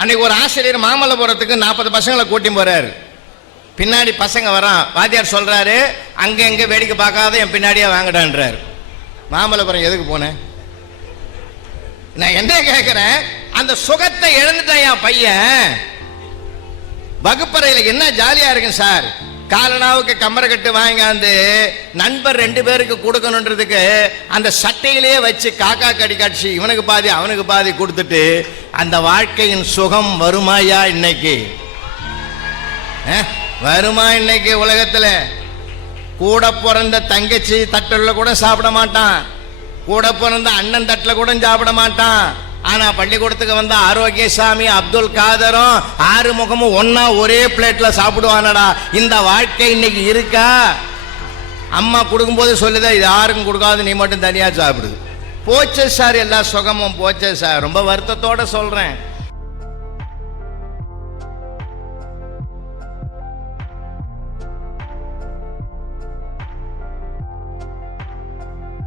அன்னைக்கு ஒரு ஆசிரியர் மாமல்லபுரத்துக்கு 40 பசங்களை கூட்டி போறாரு. பின்னாடி பசங்க வரான். வாத்தியார் சொல்றாரு, அங்க எங்க வேடிக்கை பார்க்காத என் பின்னாடியே வாங்கடான்றாரு. மாமல்லபுரம் எதுக்கு போனேன்? நான் என்ன கேட்கிறேன், அந்த சுகத்தை இழந்துட்டேன் என் பையன். வகுப்பறையில் என்ன ஜாலியா இருக்கு சார், காலனாவுக்கு கம்பரை கட்டு வாங்காந்து நண்பர் 2 பேருக்கு கொடுக்கணுன்றதுக்கு அந்த சட்டையிலேயே வச்சு காக்கா கடி காட்சி இவனுக்கு பாதி அவனுக்கு பாதி கொடுத்துட்டு அந்த வாழ்க்கையின் சுகம் வருமாயா இன்னைக்கு? வருமா இன்னைக்கு? உலகத்துல கூட பிறந்த தங்கச்சி தட்டுல கூட சாப்பிட மாட்டான், கூட பிறந்த அண்ணன் தட்டுல கூட சாப்பிட மாட்டான். ஆனா பள்ளிக்கூடத்துக்கு வந்த ஆரோக்கியசாமி அப்துல் காதரும் ஆறுமுகமும் ஒன்னா ஒரே பிளேட்ல சாப்பிடுவானடா. இந்த வாழ்க்கை இன்னைக்கு இருக்கா? அம்மா கொடுக்கும்போது சொல்லுதா, இது யாருக்கும் கொடுக்காது, நீ மட்டும் தனியா சாப்பிடுது. போச்சே சார், எல்லா சுகமும் போச்சே சார். ரொம்ப வருத்தத்தோட சொல்றேன்.